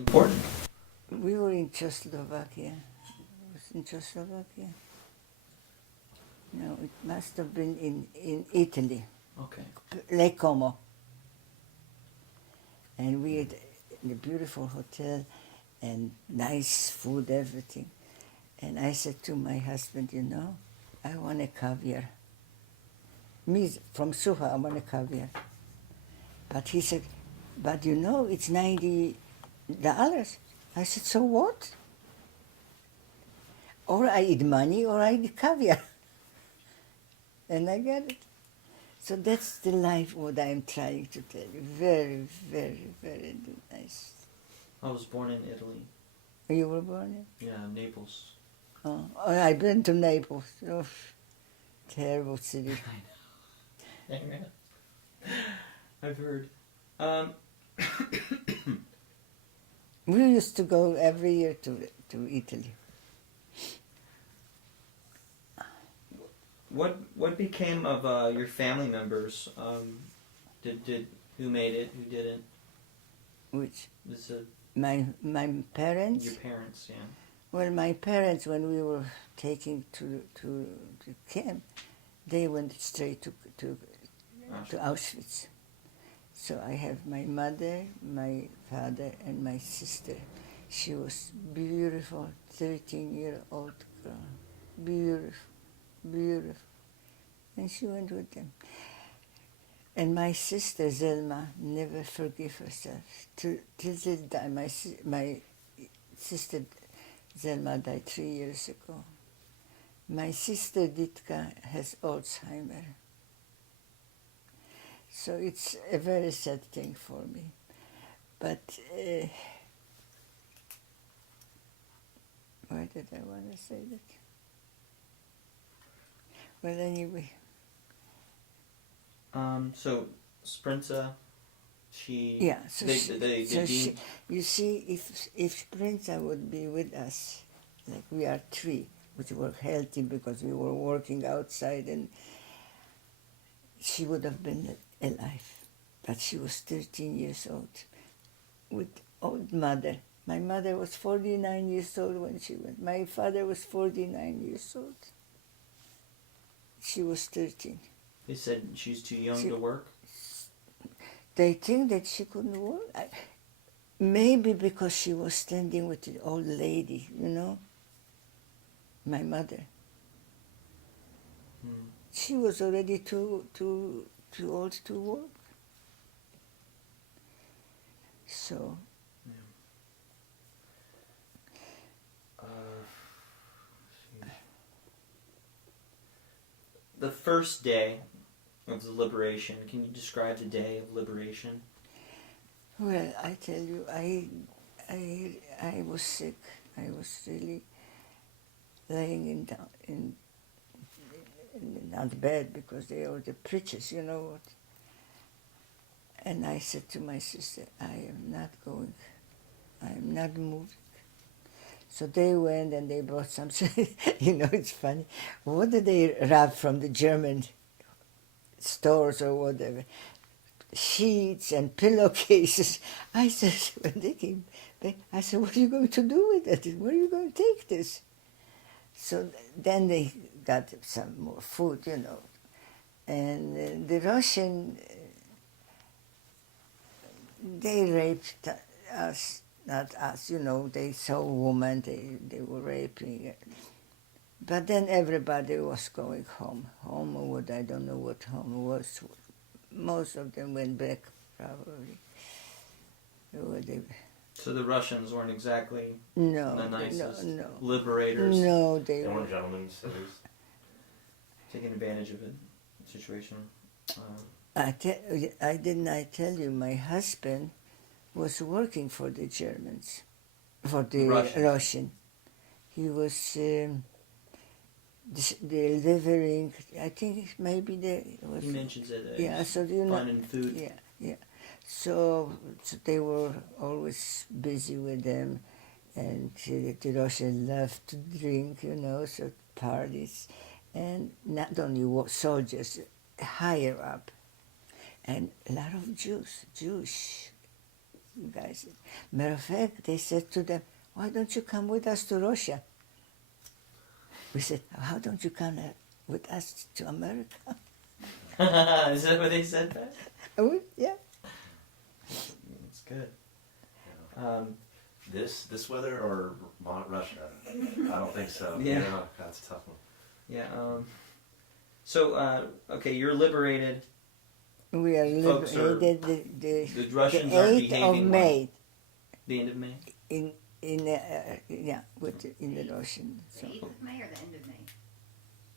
important? We were in Czechoslovakia. It was in Czechoslovakia. No, it must have been in Italy, Okay. Lake Como. And we had a beautiful hotel and nice food, everything. And I said to my husband, you know, I want a caviar. Me, from Suha, I want a caviar. But he said, but you know, it's $90. I said, so what? Or I eat money or I eat caviar. And I got it. So that's the life what I'm trying to tell you. Very, very, very nice. I was born in Italy. You were born in? Yeah, Naples. Oh, I've been to Naples. Oh, terrible city. I know. I've heard. Um, We used to go every year to Italy. what became of your family members? Did who made it? Who didn't? Which? This is My parents? your parents, yeah. Well, my parents, when we were taking to camp, they went straight to Auschwitz. So I have my mother, my father, and my sister. She was beautiful, 13-year-old girl. Beautiful, beautiful. And she went with them. And my sister, Zelma, never forgave herself. Till this day, my sister, Zelma, died 3 years ago. My sister, Ditka, has Alzheimer. So it's a very sad thing for me. But why did I want to say that? Well, anyway. So Sprinza, she. Yeah. So deemed. you see, if Sprinza would be with us, like we are three, which were healthy because we were working outside, and she would have been alive. But she was 13 years old, with old mother. My mother was 49 years old when she went. My father was 49 years old. She was 13. They said she's too young to work? They think that she couldn't work. Maybe because she was standing with the old lady, you know, my mother. She was already too old to work. So. The first day of the liberation, can you describe the day of liberation? Well, I tell you, I was sick. I was really laying in not bed because they were the preachers, you know what. And I said to my sister, I am not going. I am not moving. So they went and they brought something. You know, it's funny. What did they rob from the German stores or whatever? Sheets and pillowcases. I said, when they came back, I said, what are you going to do with it? Where are you going to take this? So then they got some more food, you know. And the Russian, they raped us, not us, you know. They saw women, they were raping. But then everybody was going home. Home or what, I don't know what home was. Most of them went back, probably. So the Russians weren't exactly the nicest no. liberators. No, they weren't gentlemen, sinners. Taking advantage of the situation. I didn't I tell you, my husband was working for the Germans, for the Russian. He was delivering, I think maybe he mentions it. Yeah, so you know. Finding food. Yeah. So they were always busy with them, and the Russians loved to drink, you know, so parties, and not only soldiers, higher up, and a lot of Jewish you guys. Matter of fact, they said to them, why don't you come with us to Russia? We said, how don't you come with us to America? Is that what they said back? Yeah. That's good. This weather or Russia? I don't think so. Yeah. That's a tough one. Yeah. So, okay, you're liberated. We are Folks are- liberated The the Russians aren't 8th of behaving May well. The end of May. in the Russian. The So 8th of May or the end of May?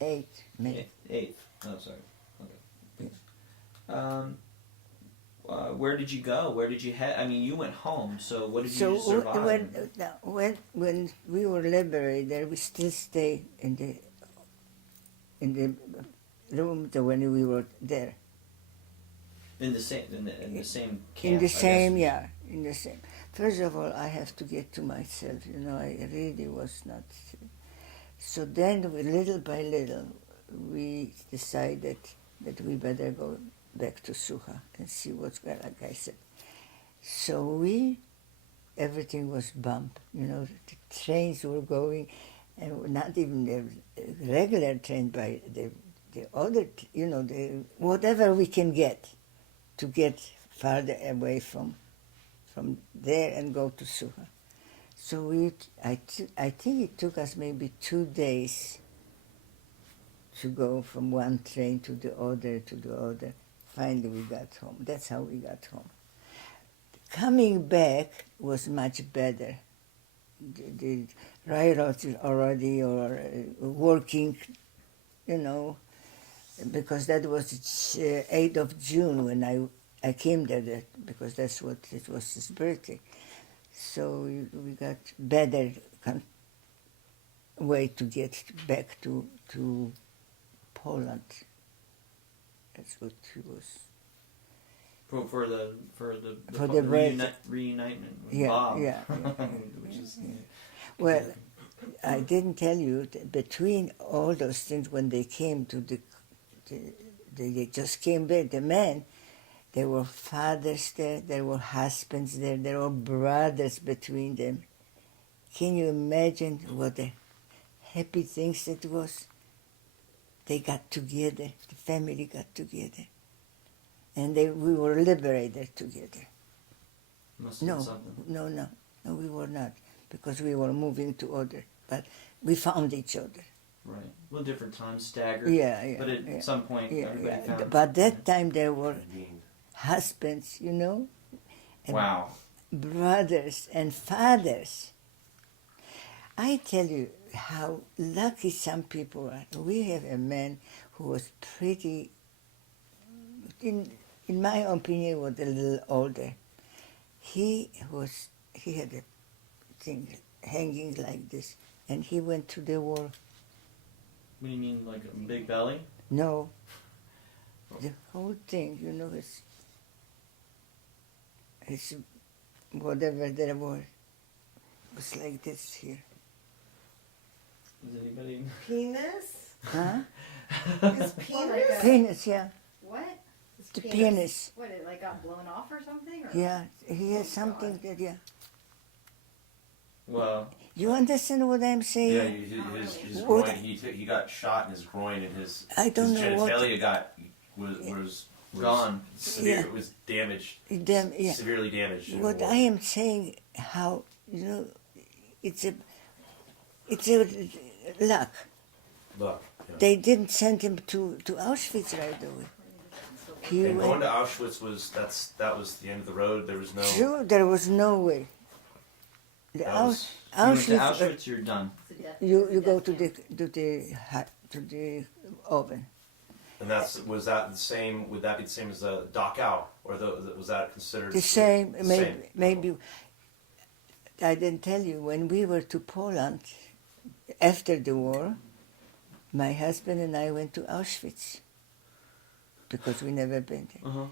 8th May. 8th. Oh, sorry. Okay. Where did you go? Where did you head? I mean, you went home. So what did you do to survive? when we were liberated, we still stayed in the room when we were there. In the same camp. In the I same, guess. yeah, in the same. First of all, I have to get to myself. I really was not. So then, little by little, we decided that we better go back to Sucha and see what's going. Like I said, so everything was bumped. The trains were going, and not even the regular train, by the other. The whatever we can get to get farther away from there and go to Sucha. So I think it took us maybe 2 days to go from one train to the other. Finally, we got home. That's how we got home. Coming back was much better. The railroads already are working, because that was 8th of June when I came there, because that's what it was, his birthday. So we got better way to get back to Poland. That's what it was. For the reunitement with Yeah, Bob. yeah. Which is, Well, I didn't tell you that between all those things, when they came they just came back. The men, there were fathers there were husbands there were brothers between them. Can you imagine what a happy things it was? They got together, the family got together, and we were liberated together. Must have been something. No, we were not, because we were moving to other, but we found each other. Right. Well, different times, staggered. Yeah. But at some point, everybody found. But that time there were husbands, and Wow. brothers and fathers. I tell you how lucky some people are. We have a man who was pretty, in my opinion, was a little older. He had a thing hanging like this, and he went to the war. What do you mean, like a big belly? No, the whole thing, his whatever there was like this here. Is anybody? Penis? Huh? His Well, like penis? a- Penis, yeah. What? His The penis. What, it like got blown off or something? Or? Yeah, he Oh, has something God. that, yeah. Well, You understand what I'm saying? Yeah, his What? groin. He got shot in his groin, and his I don't his know what- genitalia was gone. Severe. Yeah. It was damaged. Yeah. Severely damaged. in What war. I am saying, how, it's a luck. Look. Yeah. They didn't send him to Auschwitz right away. He And going went, to Auschwitz that was the end of the road. There was no. true, there was no way. The That was- you went to Auschwitz, Auschwitz, you're done. It's a death- you it's a go death to camp. the oven. And was that the same? Would that be the same as the Dachau, or was that considered The same, the maybe, same? maybe. I didn't tell you, when we were to Poland after the war, my husband and I went to Auschwitz because we never been there. Uh-huh.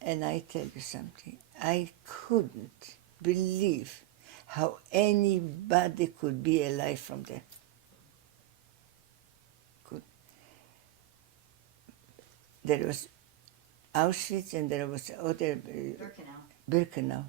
And I tell you something, I couldn't believe how anybody could be alive from there. There was Auschwitz and there was other Birkenau. Birkenau.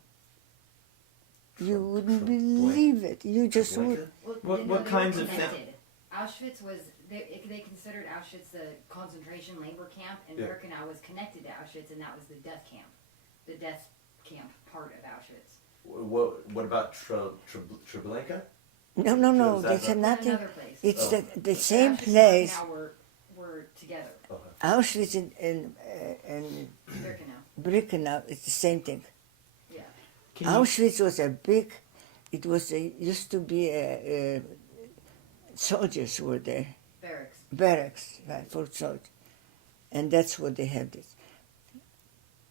You wouldn't believe it. You just would. Treblinka? Well, What they kinds were of connected. Auschwitz was they considered Auschwitz the concentration labor camp, and Yeah. Birkenau was connected to Auschwitz, and that was the death camp part of Auschwitz. What about Treblinka? No. Is that That's the- nothing. Another place. It's Oh. the But same Auschwitz place. and Birkenau were together. Okay. Auschwitz and Birkenau. Birkenau, it's the same thing. Yeah. Can you, Auschwitz was a big. It was used to be soldiers were there, barracks, right, for soldiers, and that's what they have this.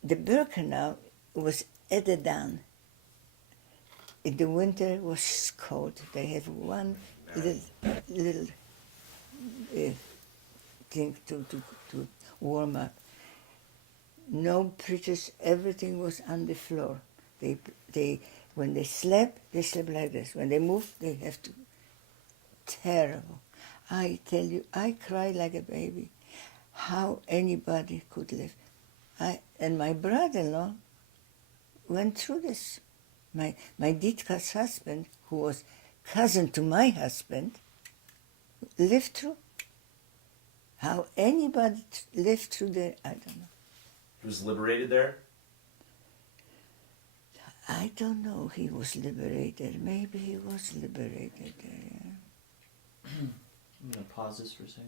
The Birkenau was added down. In the winter was cold. They have one little thing to warm up. No preachers. Everything was on the floor. They when they slept like this. When they moved, they have to. Terrible. I tell you, I cried like a baby. How anybody could live. And my brother-in-law went through this. My Ditka's husband, who was cousin to my husband, lived through. How anybody lived through there, I don't know. He was liberated there. I don't know. He was liberated. Maybe he was liberated there. Yeah. I'm gonna pause this for a second.